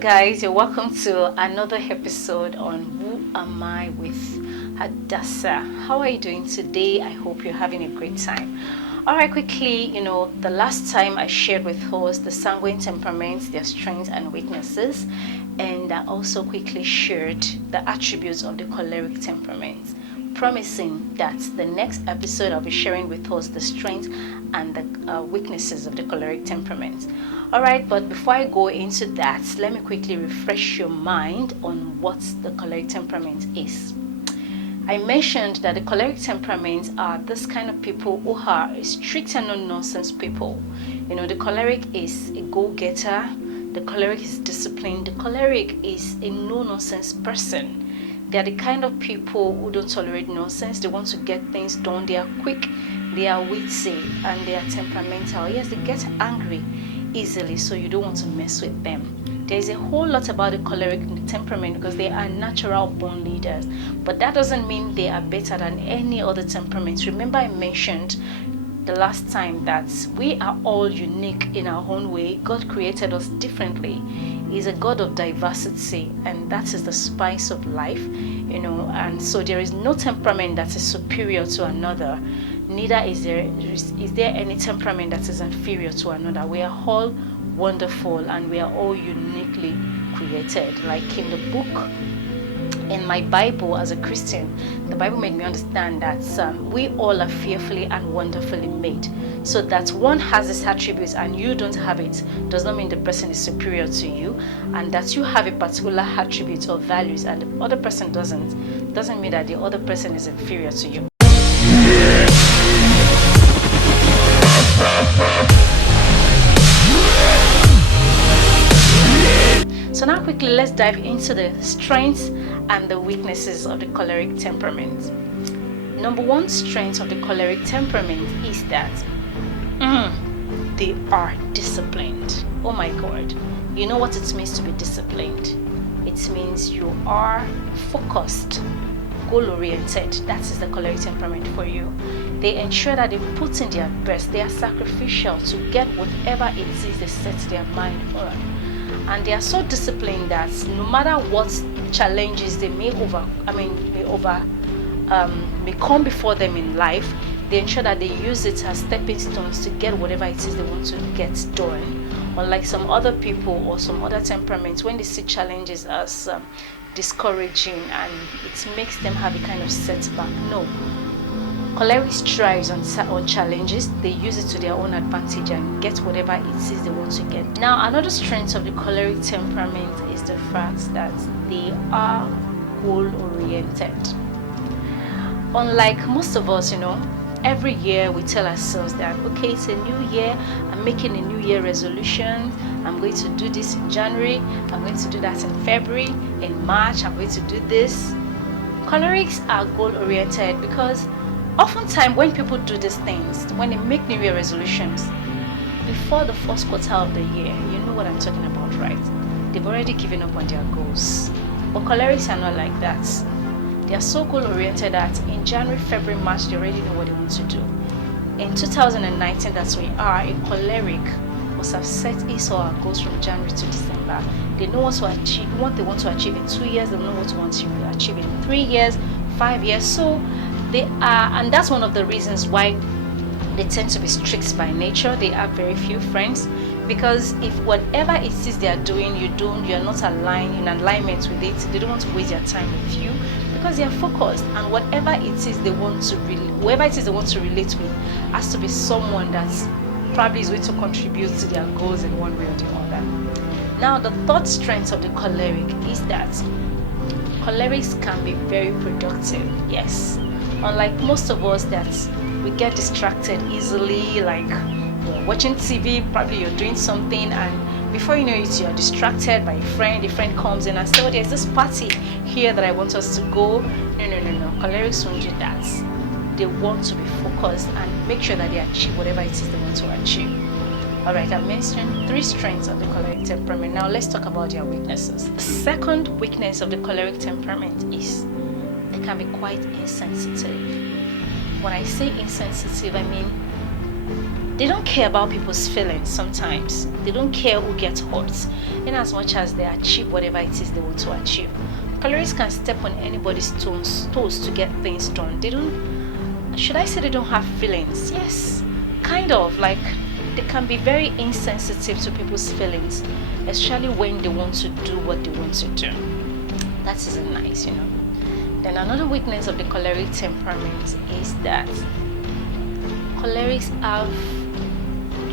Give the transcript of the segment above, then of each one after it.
guys, you're welcome to another episode on Who Am I with Hadassah. How are you doing today? I hope you're having a great time. Alright, quickly, the last time I shared with us the sanguine temperaments, their strengths and weaknesses, and I also quickly shared the attributes of the choleric temperament, promising that the next episode I'll be sharing with us the strengths and the weaknesses of the choleric temperament. Alright, but before I go into that, let me quickly refresh your mind on what the choleric temperament is. I mentioned that the choleric temperaments are this kind of people who are strict and no-nonsense people. The choleric is a go-getter, the choleric is disciplined, the choleric is a no-nonsense person. They are the kind of people who don't tolerate nonsense. They want to get things done. They are quick, they are witty, and they are temperamental. Yes, they get angry easily, so you don't want to mess with them. There's a whole lot about the choleric temperament because they are natural born leaders, but that doesn't mean they are better than any other temperament. Remember, I mentioned the last time that we are all unique in our own way. God created us differently. He's a God of diversity, and that is the spice of life, and so there is no temperament that is superior to another. Neither is there any temperament that is inferior to another. We are all wonderful and we are all uniquely created. Like in the book, in my Bible as a Christian, the Bible made me understand that we all are fearfully and wonderfully made. So that one has this attribute and you don't have it does not mean the person is superior to you, and that you have a particular attribute or values and the other person doesn't mean that the other person is inferior to you. So now quickly let's dive into the strengths and the weaknesses of the choleric temperament. Number one strength of the choleric temperament is that they are disciplined. Oh my God. You know what it means to be disciplined? It means you are focused, goal-oriented. That is the choleric temperament for you. They ensure that they put in their best. They are sacrificial to get whatever it is they set their mind on. And they are so disciplined that no matter what challenges they may come before them in life, they ensure that they use it as stepping stones to get whatever it is they want to get done. Unlike some other people or some other temperaments, when they see challenges as discouraging and it makes them have a kind of setback. No. Choleric strives on challenges. They use it to their own advantage and get whatever it is they want to get. Now, another strength of the choleric temperament is the fact that they are goal-oriented. Unlike most of us, every year we tell ourselves that, okay, it's a new year, I'm making a new year resolution, I'm going to do this in January, I'm going to do that in February, in March, I'm going to do this. Cholerics are goal-oriented because oftentimes when people do these things, when they make new year resolutions, before the first quarter of the year, you know what I'm talking about, right? They've already given up on their goals. But cholerics are not like that. They are so goal-oriented that in January, February, March, they already know what they want to do. In 2019, that's where we are, a choleric must have set his or her goals from January to December. They know what they want to achieve in 2 years, they know what they want to achieve in 3 years, 5 years. So they are, and that's one of the reasons why they tend to be strict by nature. They have very few friends, because if whatever it is they are doing, you're not in alignment with it, they don't want to waste their time with you because they are focused, and whoever it is they want to relate with has to be someone that probably is going to contribute to their goals in one way or the other. Now, the third strength of the choleric is that cholerics can be very productive. Yes. Unlike most of us that we get distracted easily, like you're watching TV, probably you're doing something, and before you know it, you're distracted by a friend comes in and says, oh, there's this party here that I want us to go. No. Cholerics won't do that. They want to be focused and make sure that they achieve whatever it is they want to achieve. Alright, I mentioned 3 strengths of the choleric temperament. Now let's talk about their weaknesses. The second weakness of the choleric temperament is they can be quite insensitive. When I say insensitive, I mean they don't care about people's feelings sometimes. They don't care who gets hurt, in as much as they achieve whatever it is they want to achieve. Cholerics can step on anybody's toes to get things done. They don't, should I say they don't have feelings? Yes, kind of. Like, they can be very insensitive to people's feelings, especially when they want to do what they want to do. That isn't nice, you know. Then another weakness of the choleric temperament is that cholerics have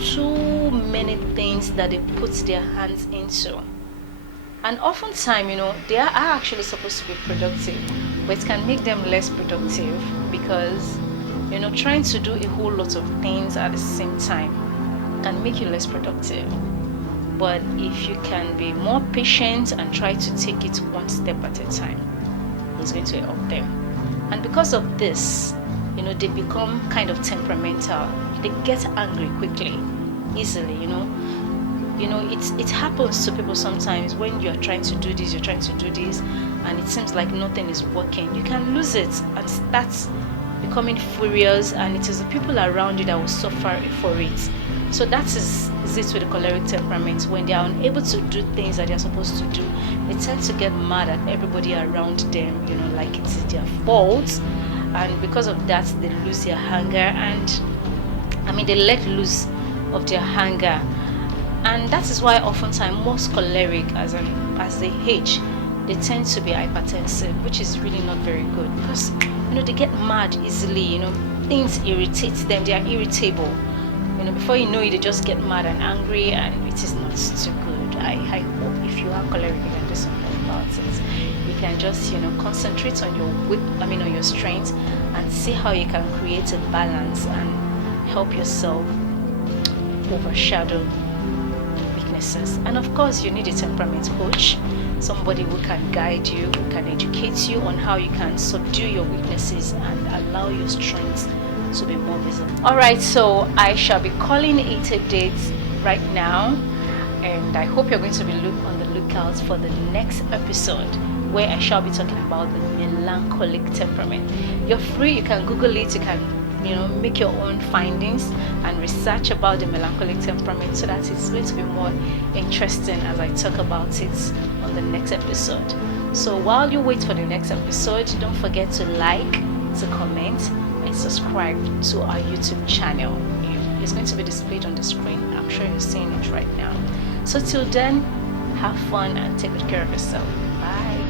too many things that they put their hands into. And oftentimes, you know, they are actually supposed to be productive, but it can make them less productive because, you know, trying to do a whole lot of things at the same time can make you less productive. But if you can be more patient and try to take it one step at a time, it's going to help them. And because of this, you know, they become kind of temperamental. They get angry quickly, easily, you know. It happens to people sometimes when you're trying to do this, and it seems like nothing is working. You can lose it and start becoming furious, and it is the people around you that will suffer for it. So that is it with the choleric temperament. When they are unable to do things that they are supposed to do, they tend to get mad at everybody around them, you know, like it is their fault. And because of that, they lose their anger, and they let loose of their anger. And that is why oftentimes most choleric, as they age, they tend to be hypertensive, which is really not very good, because, you know, they get mad easily. You know, things irritate them. They are irritable. You know, before you know it, they just get mad and angry, and it is not too good. I hope if you are choleric, you can do something about it. You can just, you know, concentrate on on your strengths, and see how you can create a balance and help yourself overshadow weaknesses. And of course, you need a temperament coach, somebody who can guide you, who can educate you on how you can subdue your weaknesses and allow your strengths to be more visible. Alright, so I shall be calling it a date right now, and I hope you're going to be on the lookout for the next episode, where I shall be talking about the melancholic temperament. You're free, you can Google it, you can, you know, make your own findings and research about the melancholic temperament, so that it's going to be more interesting as I talk about it on the next episode. So while you wait for the next episode, don't forget to like, to comment, and subscribe to our YouTube channel. It's going to be displayed on the screen. I'm sure you're seeing it right now. So till then, have fun and take good care of yourself. Bye.